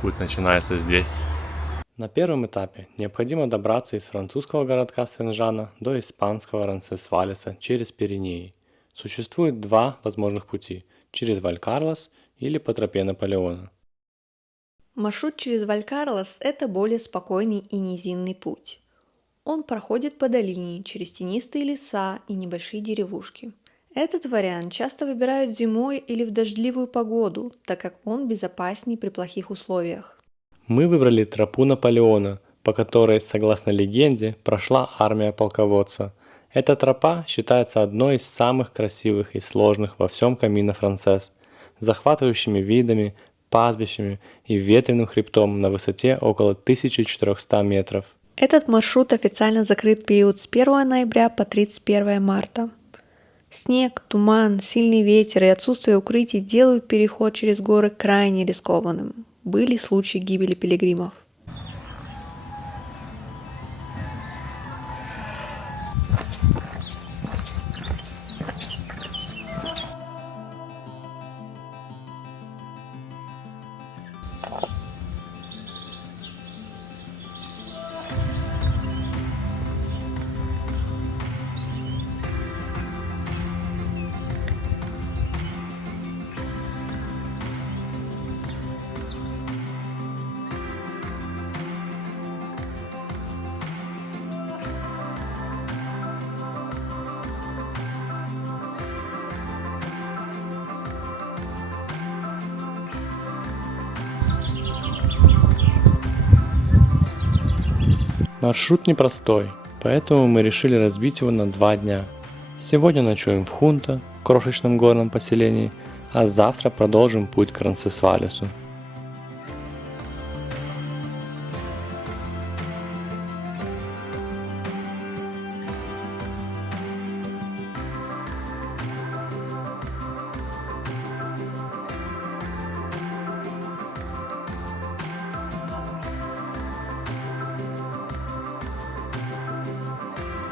Путь начинается здесь. На первом этапе необходимо добраться из французского городка Сен-Жана до испанского Ронсесвалеса через Пиренеи. Существует два возможных пути – через Валь-Карлос или по тропе Наполеона. Маршрут через Валь-Карлос – это более спокойный и низинный путь. Он проходит по долине, через тенистые леса и небольшие деревушки. Этот вариант часто выбирают зимой или в дождливую погоду, так как он безопаснее при плохих условиях. Мы выбрали тропу Наполеона, по которой, согласно легенде, прошла армия полководца. Эта тропа считается одной из самых красивых и сложных во всем Камино Францесс, с захватывающими видами, пастбищами и ветреным хребтом на высоте около 1400 метров. Этот маршрут официально закрыт в период с 1 ноября по 31 марта. Снег, туман, сильный ветер и отсутствие укрытий делают переход через горы крайне рискованным. Были случаи гибели пилигримов. Маршрут непростой, поэтому мы решили разбить его на 2 дня. Сегодня ночуем в Хунта, крошечном горном поселении, а завтра продолжим путь к Ронсесвалесу.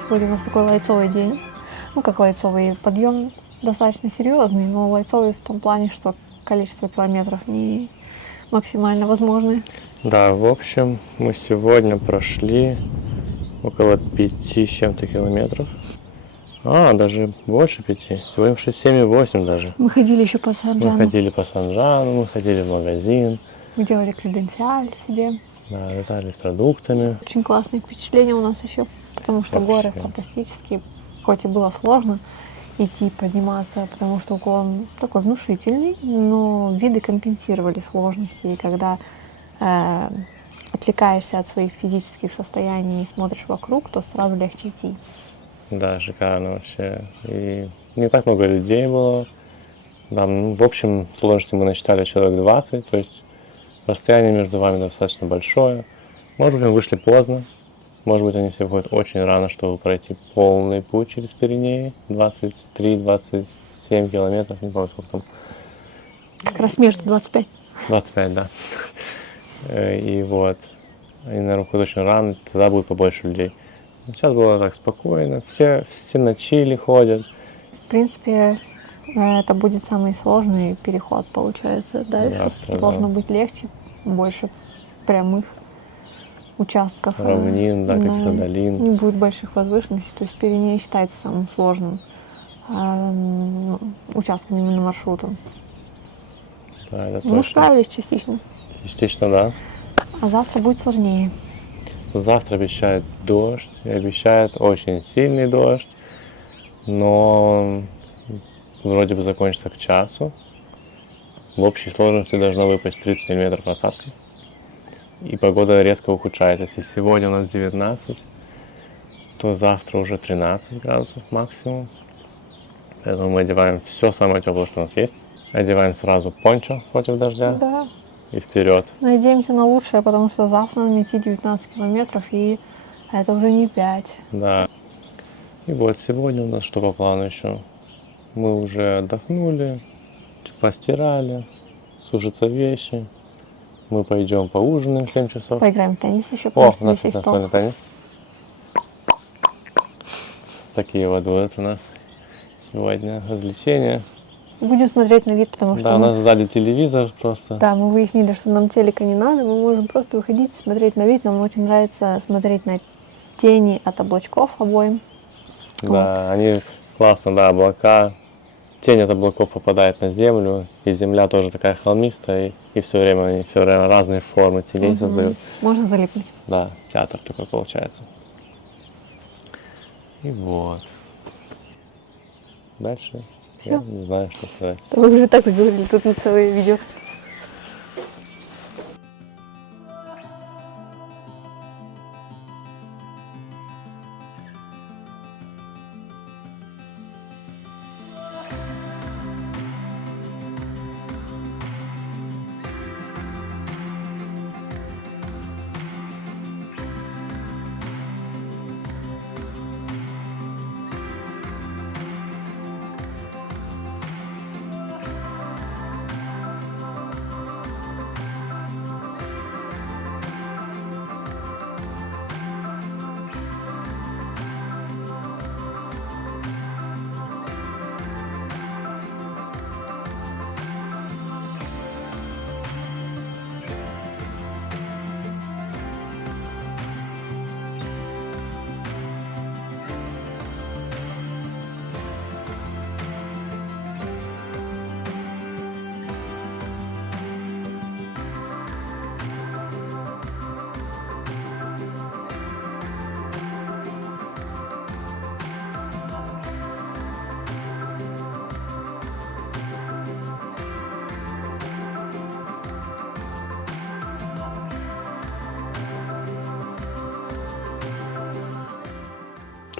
Сегодня у нас такой лайцовый день. Ну, как лайцовый, подъем достаточно серьезный, но лайцовый в том плане, что количество километров не максимально возможное. Да, в общем, мы сегодня прошли около 5 с чем-то километров. Даже больше 5. Сегодня 7,8 даже. Мы ходили еще по Мы Сан-Джану. ходили по Сан-Джану, мы ходили в магазин. Мы делали креденциаль себе. Да, летали с продуктами. Очень классные впечатления у нас еще, потому что горы Вообще. фантастические. Хоть и было сложно идти, подниматься, потому что уклон такой внушительный, но виды компенсировали сложности. И когда отвлекаешься от своих физических состояний и смотришь вокруг, то сразу легче идти. Да, шикарно вообще. И не так много людей было. Там, в общем сложности мы насчитали человек 20, то есть расстояние между вами достаточно большое. Может быть, мы вышли поздно. Может быть, они все выходят очень рано, чтобы пройти полный путь через Пиренеи. 23-27 километров, не помню, сколько там. Как раз между 25. 25, да. И вот. Они, наверное, выходят очень рано, тогда будет побольше людей. Сейчас было так спокойно. Все на чили ходят. В принципе, это будет самый сложный переход, получается. Дальше Завтра, должно да. быть легче, больше прямых участков. Равнин, да, каких-то долин. Не будет больших возвышенностей. То есть Пиренеи считается самым сложным участком именно маршрута. Да, это Мы точно. справились частично. Частично, да. А завтра будет сложнее. Завтра обещают дождь, и обещают очень сильный дождь, но вроде бы закончится к часу. В общей сложности должно выпасть 30 мм осадков. И погода резко ухудшается. Если сегодня у нас 19, то завтра уже 13 градусов максимум. Поэтому мы одеваем все самое теплое, что у нас есть. Одеваем сразу пончо против дождя Да. и вперед. Надеемся на лучшее, потому что завтра нам идти 19 километров, и это уже не 5. Да. И вот сегодня у нас что по плану еще? Мы уже отдохнули, постирали, сушатся вещи. Мы пойдем поужинаем в 7 часов. Поиграем в теннис еще, О, потому у что нас здесь есть есть стол. настольный теннис. Такие вот будут у нас сегодня развлечения. Будем смотреть на вид, потому что Да, у нас сзади телевизор просто. да, мы выяснили, что нам телека не надо, мы можем просто выходить, смотреть на вид. Нам очень нравится смотреть на тени от облачков обоим. Да, они классно, да, облака. Тень от облаков попадает на землю, и земля тоже такая холмистая, и все время они все время разные формы теней создают. Можно залипнуть. Да, театр такой получается. И вот. Дальше я Всё. не знаю, что сказать. Вы уже так говорили, тут на целое видео.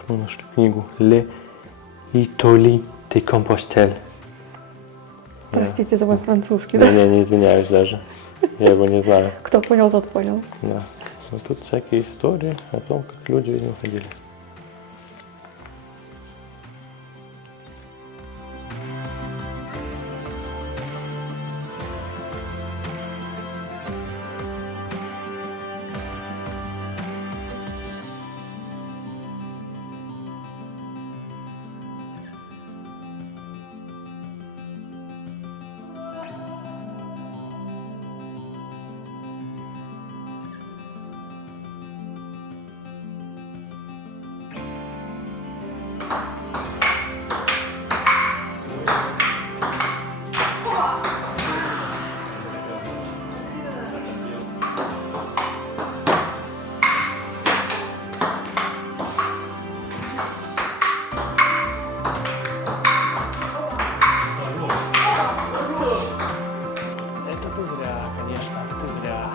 Мы нашли книгу «Le Итоли de Compostelle». Простите за мой французский, да? Не извиняюсь даже. Я его не знаю. Кто понял, тот понял. Да. Но тут всякие истории о том, как люди, видимо, ходили. Это ты зря, конечно, ты зря.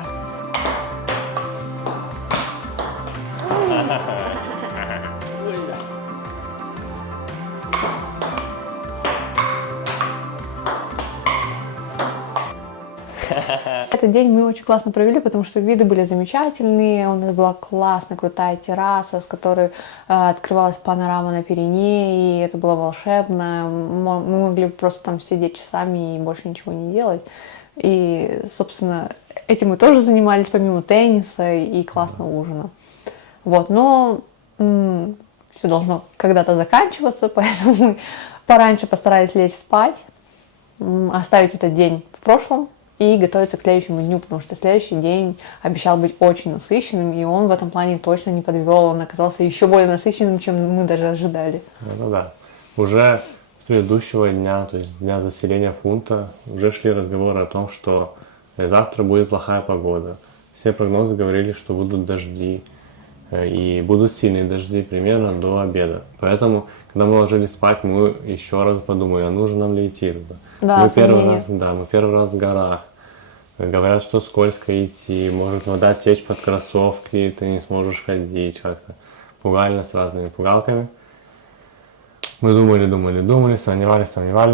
Этот день мы очень классно провели, потому что виды были замечательные. У нас была классная, крутая терраса, с которой открывалась панорама на Пиренеи, и это было волшебно. Мы могли просто там сидеть часами и больше ничего не делать. И, собственно, этим мы тоже занимались, помимо тенниса и классного ужина. Вот, но все должно когда-то заканчиваться, поэтому мы пораньше постарались лечь спать, оставить этот день в прошлом и готовиться к следующему дню, потому что следующий день обещал быть очень насыщенным, и он в этом плане точно не подвел, он оказался еще более насыщенным, чем мы даже ожидали. Да. Уже с предыдущего дня, то есть с дня заселения фунта, уже шли разговоры о том, что завтра будет плохая погода. Все прогнозы говорили, что будут дожди, и будут сильные дожди примерно до обеда. Поэтому, когда мы ложились спать, мы еще раз подумали, а нужно нам ли идти туда. Да, мы первый сомнения. раз в горах. Говорят, что скользко идти, может вода течь под кроссовки, ты не сможешь ходить как-то. Пугали нас разными пугалками. Мы думали, сомневались,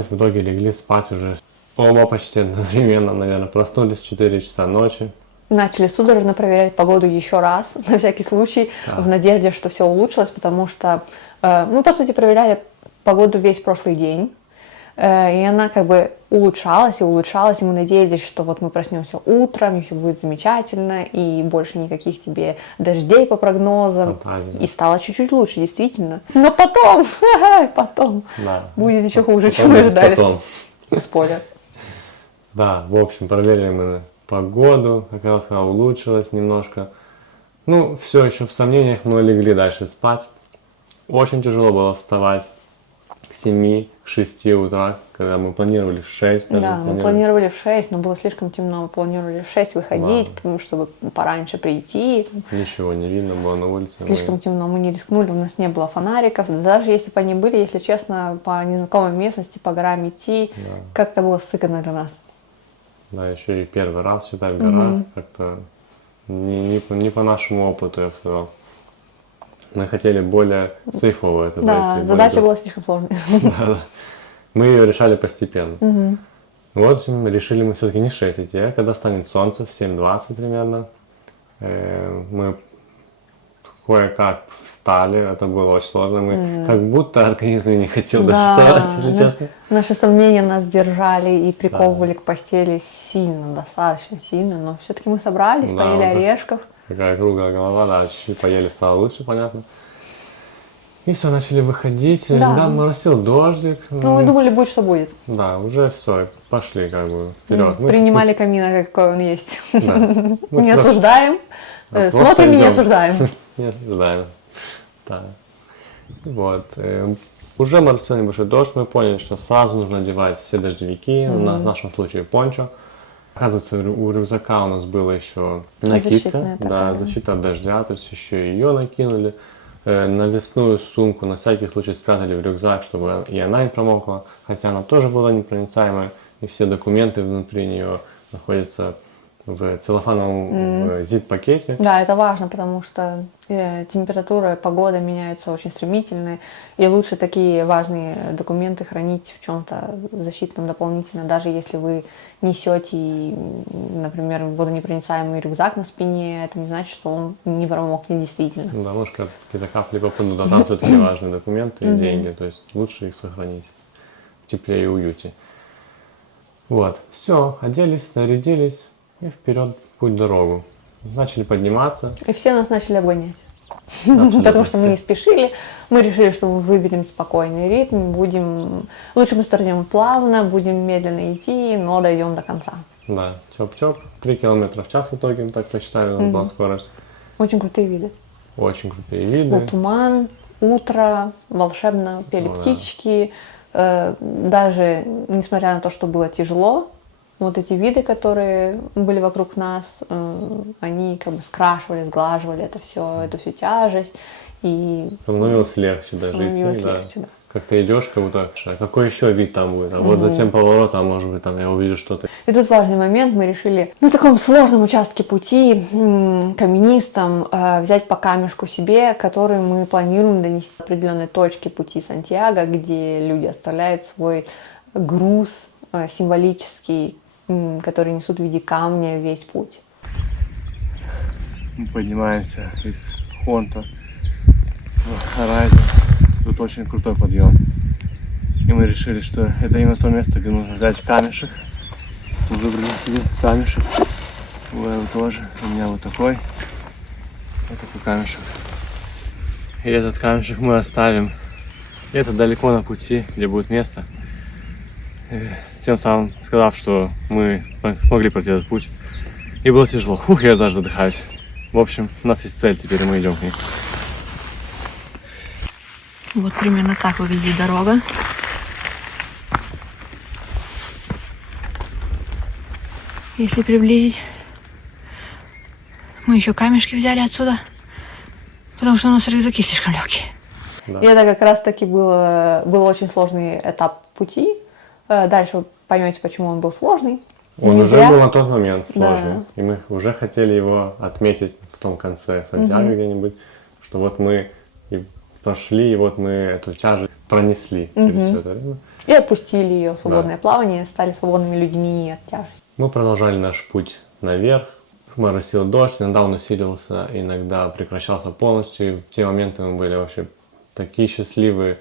в итоге легли спать уже оба почти одновременно, наверное, проснулись в 4 часа ночи. Начали судорожно проверять погоду еще раз, на всякий случай, Да. в надежде, что все улучшилось, потому что мы, по сути, проверяли погоду весь прошлый день, и она как бы улучшалась, и мы надеялись, что вот мы проснемся утром, и все будет замечательно, и больше никаких тебе дождей по прогнозам, Фантазия. и стало чуть-чуть лучше, действительно. Но потом Да. будет еще хуже, Потом чем мы будет ждали. потом. из поля. Да, в общем, проверили мы погоду, как я сказал, улучшилась немножко. Ну, все еще в сомнениях, но легли дальше спать. Очень тяжело было вставать к 7, к 6 утра, когда мы планировали в 6. даже Да, мы планировали в 6, но было слишком темно. Мы планировали в 6 выходить, чтобы пораньше прийти. Ничего не видно было на улице. Слишком темно, мы не рискнули, у нас не было фонариков. Даже если бы они были, если честно, по незнакомой местности, по горам идти, как-то было сыкано для нас. Да, еще и первый раз, считай, в горах, как-то не по нашему опыту, я бы сказал. Мы хотели более сейфово это Да, пройти. задача была слишком сложной. Да. Мы ее решали постепенно. Вот решили мы все-таки не 6 идти, а когда станет солнце, в 7:20 примерно. Мы кое-как встали, это было очень сложно. Мы как будто организм не хотел даже вставать, если честно. Наши сомнения нас держали и приковывали к постели сильно, достаточно сильно, но все-таки мы собрались, Да, поели вот орешков. Такая круглая голова, да, чуть-чуть поели, стало лучше, понятно. И все, начали выходить. Да. Недавно моросил дождик. Ну, мы думали, будет что будет. Да, уже все, пошли как бы вперед. Принимали камина, какой он есть. Да. Мы Не просто- осуждаем, Да, просто смотрим и не идем. осуждаем. Не осуждаем. Да. Вот. Уже моросил небольшой дождь, мы поняли, что сразу нужно одевать все дождевики, в нашем случае пончо. Оказывается, у рюкзака у нас была еще накидка, Защитная да, такая. защита от дождя, то есть еще ее накинули. Навесную сумку на всякий случай спрятали в рюкзак, чтобы и она не промокла, хотя она тоже была непроницаемая, и все документы внутри нее находятся в целлофановом zip-пакете. Да, это важно, потому что температура и погода меняются очень стремительно, и лучше такие важные документы хранить в чем-то защитном дополнительно, даже если вы несете, например, водонепроницаемый рюкзак на спине, это не значит, что он не промокнет действительно. Да, может, какие-то капли попадут, а там все-таки важные документы и деньги, то есть лучше их сохранить в тепле и уюте. Вот, все, оделись, нарядились и вперед в путь дорогу. Начали подниматься. И все нас начали обгонять. Абсолютно Потому что мы все. не спешили, мы решили, что мы выберем спокойный ритм, лучше мы стартанем плавно, будем медленно идти, но дойдем до конца. Да, тёп-тёп, 3 км в час в итоге, мы так посчитали, у нас была скорость. Очень крутые виды. Очень крутые Был виды. туман, утро, волшебно пели О, да. птички. Даже несмотря на то, что было тяжело, вот эти виды, которые были вокруг нас, они как бы скрашивали, сглаживали эту всю тяжесть. И Становилось легче даже становилось идти, да. легче, да. Как ты идешь, как будто, какой еще вид там будет, а вот затем поворота, может быть, там я увижу что-то. И тут важный момент, мы решили на таком сложном участке пути, каменистом, взять по камешку себе, который мы планируем донести до определенной точки пути Сантьяго, где люди оставляют свой груз символический, который несут в виде камня весь путь. Мы поднимаемся из Хонто в Хорайзен. Тут очень крутой подъем. И мы решили, что это именно то место, где нужно взять камешек. Мы выбрали себе камешек. У Эллы тоже. У меня вот такой. Вот такой камешек. И этот камешек мы оставим. Это далеко на пути, где будет место. Тем самым сказав, что мы смогли пройти этот путь. И было тяжело. Фух, я даже задыхаюсь. В общем, у нас есть цель, теперь мы идем к ней. Вот примерно так выглядит дорога. Если приблизить, мы еще камешки взяли отсюда, потому что у нас рюкзаки слишком легкие. Да. И это как раз-таки был очень сложный этап пути. Дальше вы поймете, почему он был сложный. Он Не уже зря. был на тот момент сложный. Да. И мы уже хотели его отметить в том конце Сантьяго где-нибудь, что вот мы и прошли, и вот мы эту тяжесть пронесли через все это время. И отпустили ее в свободное плавание, стали свободными людьми от тяжести. Мы продолжали наш путь наверх. Моросил дождь, иногда он усиливался, иногда прекращался полностью. И в те моменты мы были вообще такие счастливые,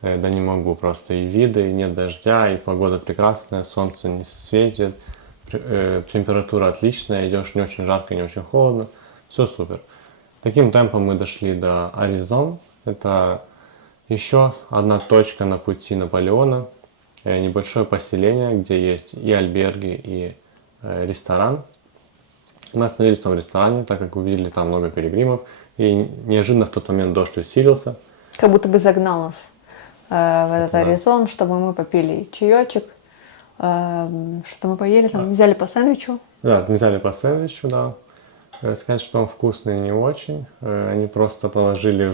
да не могу просто. И виды, и нет дождя, и погода прекрасная, солнце не светит, температура отличная, идешь не очень жарко, не очень холодно. Все супер. Таким темпом мы дошли до Аризон. Это еще одна точка на пути Наполеона. небольшое поселение, где есть и альберги, и ресторан. Мы остановились в том ресторане, так как увидели там много пилигримов, и неожиданно в тот момент дождь усилился. Как будто бы загнал нас в этот Да. горизонт, чтобы мы попили чаечек, что-то мы поели, там взяли по сэндвичу. Да, мы взяли по сэндвичу, да. Сказать, что он вкусный, не очень. Они просто положили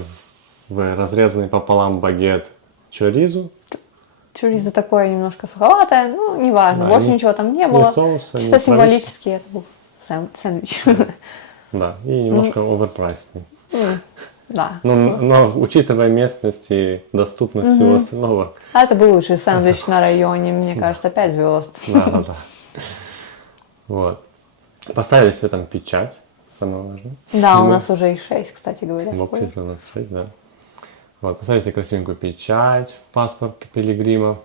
в разрезанный пополам багет чоризу. Чуриза такое немножко суховатое, ну, неважно, Да, больше ни- ничего там не ни было. соуса, ни Чисто травички. символически это был сэндвич. Да, и немножко оверпрайсный. Да. Но учитывая местность и доступность всего остального, А это был лучший сэндвич на районе, мне кажется, 5 звезд. да. Вот. Поставили себе там печать, самое важное. Да, у нас уже их 6, кстати говоря. В сколько. общем, у нас 6, да. Вот, поставили себе красивенькую печать в паспорт пилигрима.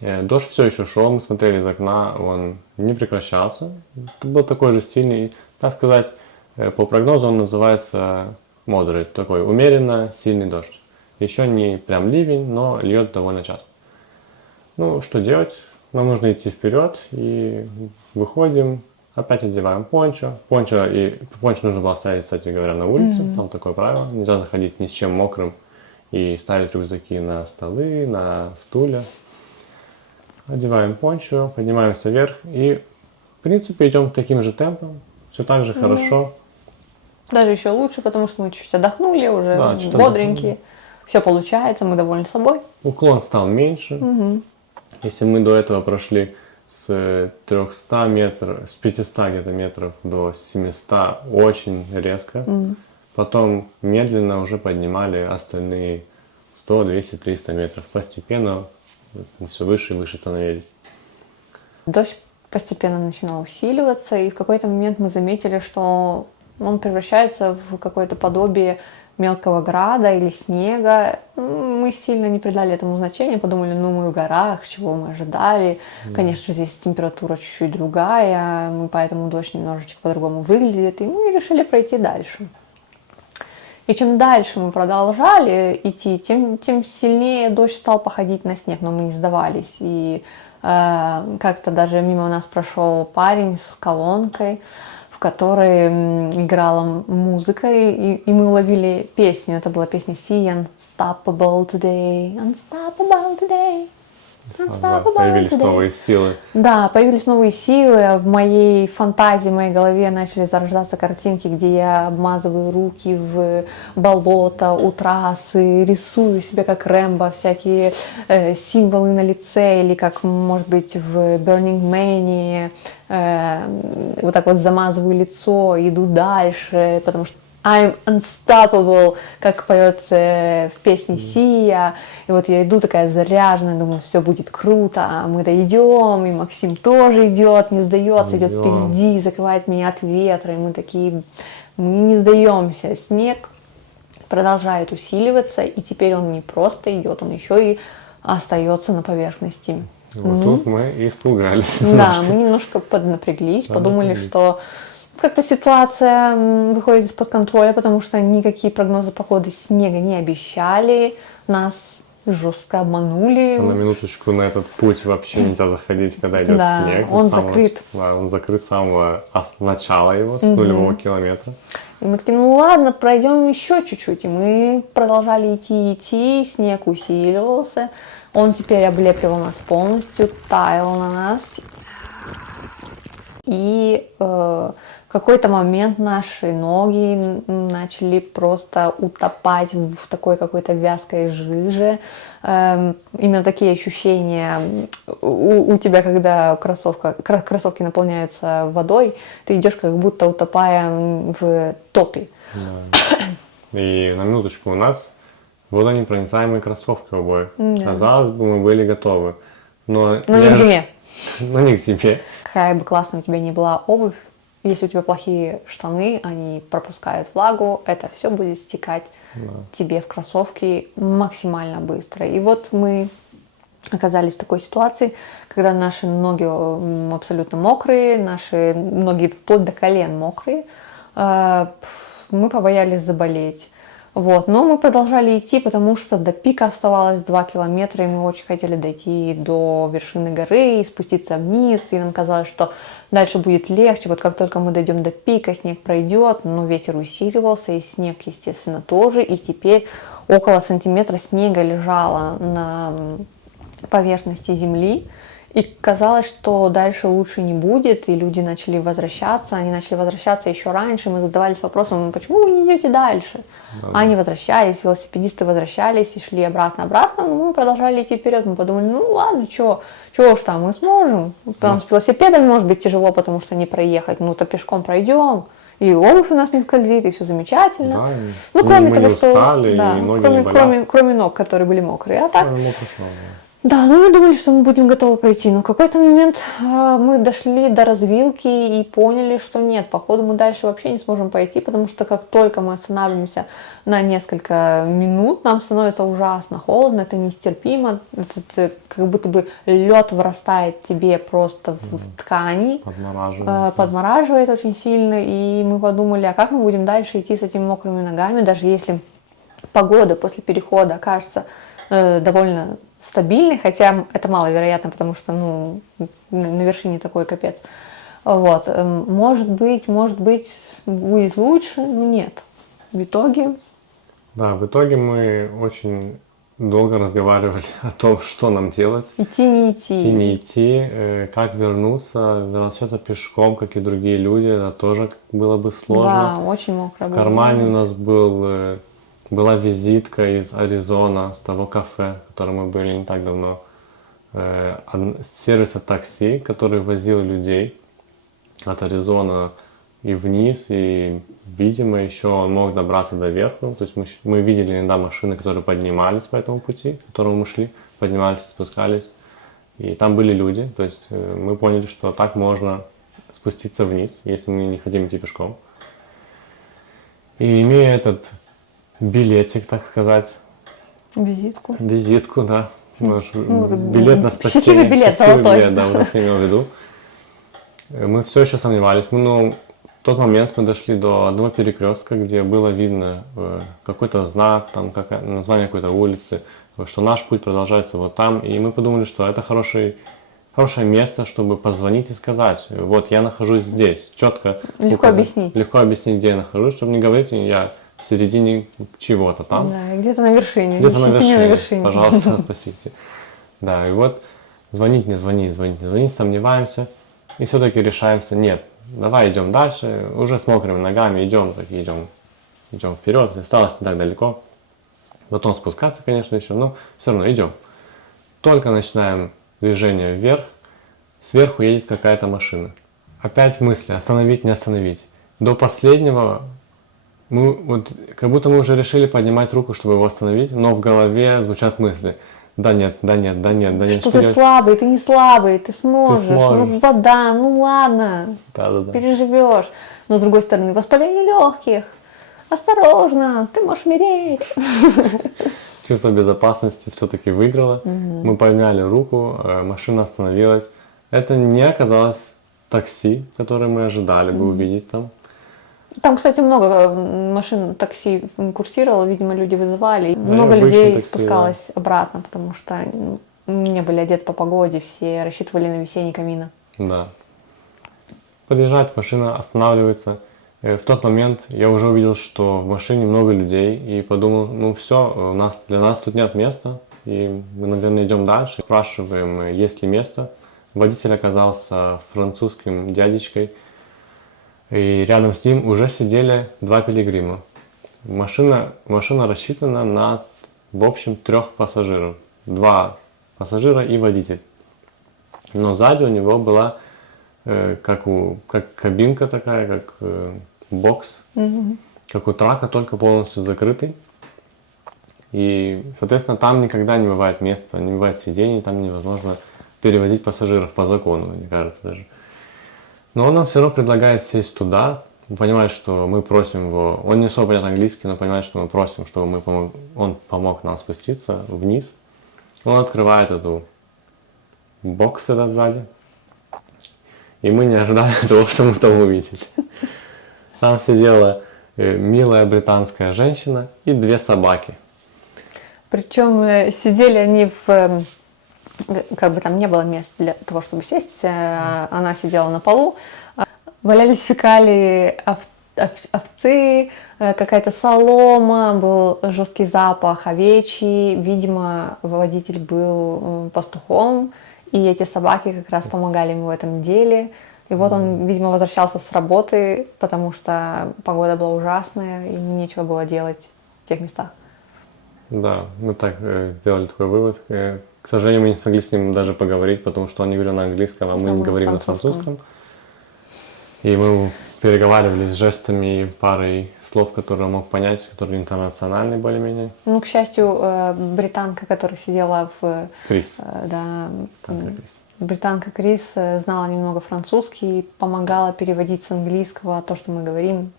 Дождь все еще шел, мы смотрели из окна, он не прекращался. Был такой же сильный, так сказать, по прогнозу он называется moderate, такой умеренно сильный дождь. Еще не прям ливень, но льет довольно часто. Ну, что делать? Нам нужно идти вперед и выходим, опять одеваем пончо. Пончо нужно было оставить, кстати говоря, на улице, там такое правило. Нельзя заходить ни с чем мокрым и ставить рюкзаки на столы, на стулья. Одеваем пончо, поднимаемся вверх и, в принципе, идем таким же темпом. Все так же хорошо. Даже еще лучше, потому что мы чуть-чуть отдохнули, уже Да, чуть бодренькие. Все получается, мы довольны собой. Уклон стал меньше. Если мы до этого прошли с 300 метров, с 500 где-то метров до 700 очень резко, потом медленно уже поднимали остальные 100, 200, 300 метров. Постепенно все выше и выше становились. Дождь постепенно начинал усиливаться, и в какой-то момент мы заметили, что он превращается в какое-то подобие мелкого града или снега. Мы сильно не придали этому значения, подумали, ну мы в горах, чего мы ожидали. Конечно, здесь температура чуть-чуть другая, поэтому дождь немножечко по-другому выглядит, и мы решили пройти дальше. И чем дальше мы продолжали идти, тем сильнее дождь стал походить на снег, но мы не сдавались. И как-то даже мимо нас прошел парень с колонкой, в которой играла музыка, и мы уловили песню. Это была песня See Unstoppable Today, Unstoppable Today. Появились новые силы. Да, появились новые силы. В моей фантазии, в моей голове начали зарождаться картинки, где я обмазываю руки в болото у трассы, рисую себе как Рэмбо всякие символы на лице, или как, может быть, в Burning Man, вот так вот замазываю лицо, иду дальше, потому что I'm unstoppable, как поет в песне Сия. И вот я иду такая заряженная, думаю, все будет круто, а мы-то идем, и Максим тоже идет, не сдается, идет впереди, закрывает меня от ветра, и мы такие, мы не сдаемся. Снег продолжает усиливаться, и теперь он не просто идет, он еще и остается на поверхности. Вот тут мы и испугались. Да, мы немножко поднапряглись, подумали, что как-то ситуация выходит из-под контроля, потому что никакие прогнозы погоды снега не обещали, нас жестко обманули. На минуточку, на этот путь вообще нельзя заходить, когда идет Да, снег. он закрыт. Да, он закрыт с самого начала его, с нулевого километра. И мы такие, ну ладно, пройдем еще чуть-чуть. И мы продолжали идти, снег усиливался. Он теперь облепливал нас полностью, таял на нас. И в какой-то момент наши ноги начали просто утопать в такой какой-то вязкой жиже. Именно такие ощущения у тебя, когда кроссовки наполняются водой, ты идешь как будто утопая в топе. Да. И на минуточку, у нас водонепроницаемые кроссовки обоих. Да. Казалось бы, мы были готовы. Но не к зиме. Но не к зиме. Какая бы классная у тебя ни была обувь, если у тебя плохие штаны, они пропускают влагу, это все будет стекать тебе в кроссовки максимально быстро. И вот мы оказались в такой ситуации, когда наши ноги абсолютно мокрые, наши ноги вплоть до колен мокрые. Мы побоялись заболеть. Вот. Но мы продолжали идти, потому что до пика оставалось 2 километра, и мы очень хотели дойти до вершины горы и спуститься вниз, и нам казалось, что дальше будет легче. Вот как только мы дойдем до пика, снег пройдет, но ветер усиливался, и снег, естественно, тоже, и теперь около сантиметра снега лежало на поверхности земли. И казалось, что дальше лучше не будет, и люди начали возвращаться. Они начали возвращаться еще раньше. Мы задавались вопросом, почему вы не идете дальше? Они возвращались, велосипедисты возвращались и шли обратно. Но мы продолжали идти вперед. Мы подумали, ну ладно, чего уж там, мы сможем. Там с велосипедами может быть тяжело, потому что не проехать. Ну то пешком пройдем. И обувь у нас не скользит, и все замечательно. Да, ну, кроме мы того, не устали, что и ноги не болят. кроме ног, которые были мокрые. А так, Мокрый снова. да, ну мы думали, что мы будем готовы пройти, но в какой-то момент мы дошли до развилки и поняли, что нет, походу мы дальше вообще не сможем пойти, потому что как только мы останавливаемся на несколько минут, нам становится ужасно холодно, это нестерпимо, это как будто бы лед врастает тебе просто в ткани, подмораживает очень сильно, и мы подумали, а как мы будем дальше идти с этими мокрыми ногами, даже если погода после перехода окажется довольно стабильный, хотя это маловероятно, потому что, ну, на вершине такой капец. Вот. Может быть, будет лучше, но нет. В итоге... Да, в итоге мы очень долго разговаривали о том, что нам делать. Идти, не идти. Идти, не идти, как возвращаться пешком, как и другие люди, это тоже было бы сложно. Да, очень мокро было. В кармане у нас была визитка из Аризона, с того кафе, в котором мы были не так давно. Сервиса такси, который возил людей от Аризона и вниз, и, видимо, еще он мог добраться до верху. То есть мы видели иногда машины, которые поднимались по этому пути, по которому мы шли, поднимались и спускались. И там были люди, то есть мы поняли, что так можно спуститься вниз, если мы не хотим идти пешком. И имея этот билетик, так сказать. Визитку, да. Наш билет на спасение. Счастливый билет, золотой. Билет, да, вот это имел в виду. Мы все еще сомневались. В тот момент мы дошли до одного перекрестка, где было видно какой-то знак, там название какой-то улицы, что наш путь продолжается вот там. И мы подумали, что это хорошее место, чтобы позвонить и сказать, вот я нахожусь здесь, четко. Легко объяснить, где я нахожусь, чтобы не говорить, я в середине чего-то там. Да, где-то на вершине. Где-то на вершине. Пожалуйста, спасите. Да, и вот звонить, сомневаемся. И все-таки решаемся, нет, давай идем дальше. Уже с мокрыми ногами идем вперед. Осталось не так далеко. Потом спускаться, конечно, еще, но все равно идем. Только начинаем движение вверх, сверху едет какая-то машина. Опять мысли, остановить, не остановить. До последнего как будто мы уже решили поднимать руку, чтобы его остановить, но в голове звучат мысли. Да нет. Что ты слабый, ты не слабый, ты сможешь. Ну вода, ну ладно, Да. переживешь. Но с другой стороны, воспаление легких. Осторожно, ты можешь умереть. Чувство безопасности все-таки выиграло. Мы подняли руку, машина остановилась. Это не оказалось такси, которое мы ожидали бы увидеть там. Там, кстати, много машин такси курсировало, видимо, люди вызывали. Много людей такси, спускалось обратно, потому что не были одеты по погоде, все рассчитывали на весенний камин. Да. Подъезжает, машина останавливается. В тот момент я уже увидел, что в машине много людей, и подумал, ну все, для нас тут нет места, и мы, наверное, идем дальше. Спрашиваем, есть ли место. Водитель оказался французским дядечкой, и рядом с ним уже сидели 2 пилигрима. Машина рассчитана на, в общем, 3 пассажиров. 2 пассажира и водитель. Но сзади у него была как кабинка такая, как бокс, как у трака, только полностью закрытый. И, соответственно, там никогда не бывает места, не бывает сидений, там невозможно перевозить пассажиров по закону, мне кажется даже. Но он нам все равно предлагает сесть туда, понимает, что мы просим его, он не особо понятно английский, но понимает, что мы просим, чтобы он помог нам спуститься вниз. Он открывает эту бокс этот сзади, и мы не ожидали того, что мы там увидим. Там сидела милая британская женщина и 2 собаки. Причем сидели они в... Как бы там не было места для того, чтобы сесть. Она сидела на полу. Валялись фекалии овцы, какая-то солома, был жесткий запах овечий. Видимо, водитель был пастухом, и эти собаки как раз помогали ему в этом деле. И вот он, видимо, возвращался с работы, потому что погода была ужасная, и нечего было делать в тех местах. Да, мы так сделали такой вывод. К сожалению, мы не смогли с ним даже поговорить, потому что он не говорил на английском, а мы не говорим на французском. И мы переговаривались жестами и парой слов, которые он мог понять, которые интернациональные более-менее. Ну, к счастью, британка, которая сидела в... Крис. Да, Крис. британка Крис знала немного французский и помогала переводить с английского то, что мы говорим.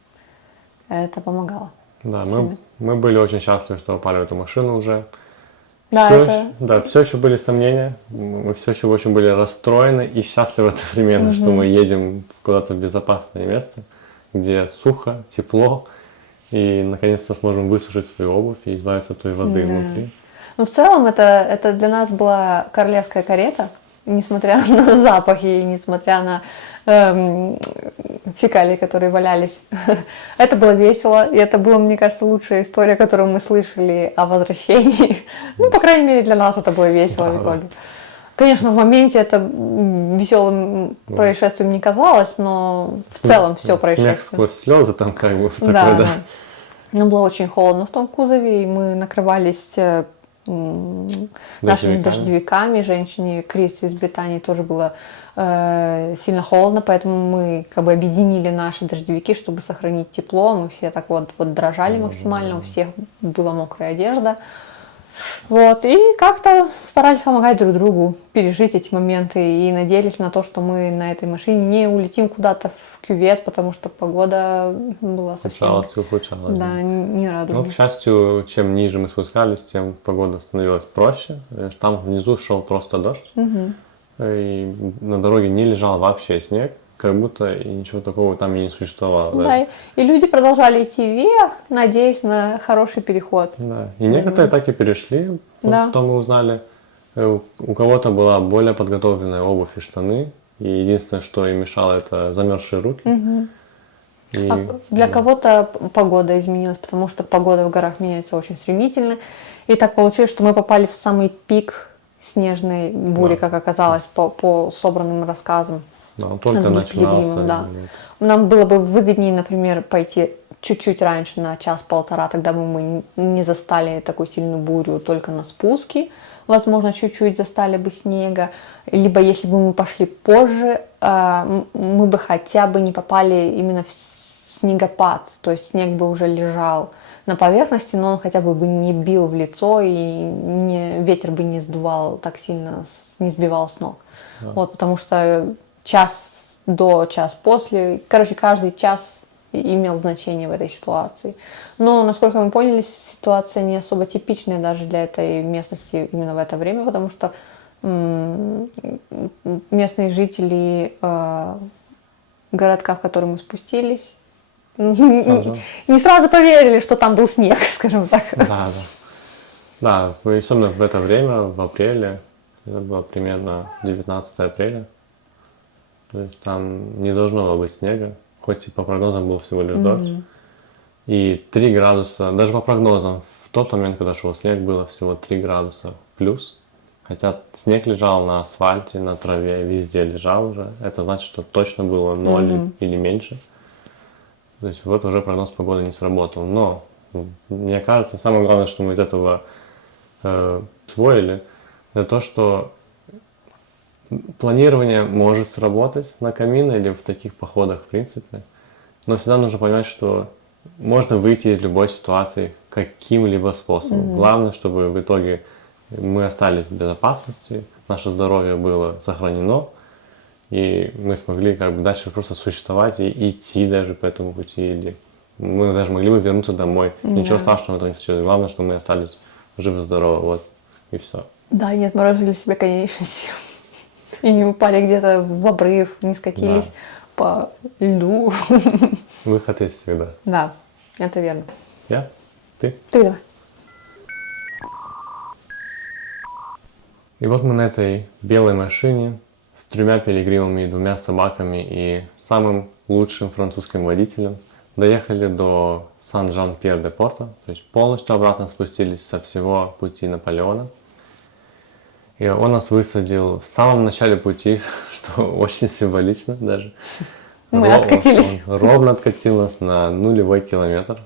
Это помогало. Да, мы были очень счастливы, что попали в эту машину уже. Да, все еще были сомнения, мы все еще очень были расстроены и счастливы одновременно, что мы едем куда-то в безопасное место, где сухо, тепло, и наконец-то сможем высушить свою обувь и избавиться от той воды внутри. Ну, в целом, это для нас была королевская карета, несмотря на запахи и несмотря на фекалии, которые валялись. Это было весело, и это была, мне кажется, лучшая история, которую мы слышали о возвращении. Ну, по крайней мере, для нас это было весело в итоге. Конечно, в моменте это веселым происшествием не казалось, но в целом все происшествие. Смех сквозь слезы там как бы такой, да. Но было очень холодно в том кузове, и мы накрывались нашими дождевиками. Женщине Крис из Британии тоже было сильно холодно, поэтому мы как бы объединили наши дождевики, чтобы сохранить тепло. Мы все так вот дрожали максимально, у всех была мокрая одежда. Вот, и как-то старались помогать друг другу пережить эти моменты и надеялись на то, что мы на этой машине не улетим куда-то в кювет, потому что погода была совсем... Ухудшалась. Да, не радужная. Но, к счастью, чем ниже мы спускались, тем погода становилась проще. Там внизу шел просто дождь, и на дороге не лежал вообще снег, как будто и ничего такого там и не существовало. Да, и люди продолжали идти вверх, надеясь на хороший переход. Да, и некоторые так и перешли, потом мы узнали. У кого-то была более подготовленная обувь и штаны, и единственное, что им мешало, это замерзшие руки. И, для кого-то погода изменилась, потому что погода в горах меняется очень стремительно. И так получилось, что мы попали в самый пик снежной бури, как оказалось, по собранным рассказам. Да, он только начинался. Да. Нам было бы выгоднее, например, пойти чуть-чуть раньше, на час-полтора, тогда бы мы не застали такую сильную бурю только на спуске. Возможно, чуть-чуть застали бы снега. Либо если бы мы пошли позже, мы бы хотя бы не попали именно в снегопад. То есть снег бы уже лежал на поверхности, но он хотя бы не бил в лицо, и ветер бы не сдувал так сильно, не сбивал с ног. Да. Вот, потому что час до, час после, короче, каждый час имел значение в этой ситуации. Но, насколько мы поняли, ситуация не особо типичная даже для этой местности именно в это время, потому что местные жители городка, в который мы спустились, не сразу поверили, что там был снег, скажем так. Да, особенно в это время, в апреле, это было примерно 19 апреля, то есть там не должно было быть снега, хоть и по прогнозам был всего лишь дождь. И 3 градуса, даже по прогнозам, в тот момент, когда шел снег, было всего 3 градуса плюс. Хотя снег лежал на асфальте, на траве, везде лежал уже. Это значит, что точно было 0 или меньше. То есть вот уже прогноз погоды не сработал. Но, мне кажется, самое главное, что мы из этого усвоили, это то, что планирование может сработать на камин или в таких походах в принципе. Но всегда нужно понимать, что можно выйти из любой ситуации каким-либо способом. Главное, чтобы в итоге мы остались в безопасности, наше здоровье было сохранено, и мы смогли как бы дальше просто существовать и идти даже по этому пути. Или мы даже могли бы вернуться домой. Ничего страшного в этом не случилось. Главное, что мы остались живы-здоровы. Вот. И все. Да, не отморозили себе конечности. И не упали где-то в обрыв, не скатились по льду. Выход есть всегда. Да. Это верно. Я? Ты? Ты давай. И вот мы на этой белой машине с 3 пилигримами и 2 собаками и самым лучшим французским водителем доехали до Сан-Жан-Пьер-де-Порто, то есть полностью обратно спустились со всего пути Наполеона. И он нас высадил в самом начале пути, что очень символично даже. Мы откатились. Он ровно откатил нас на 0,0 километр.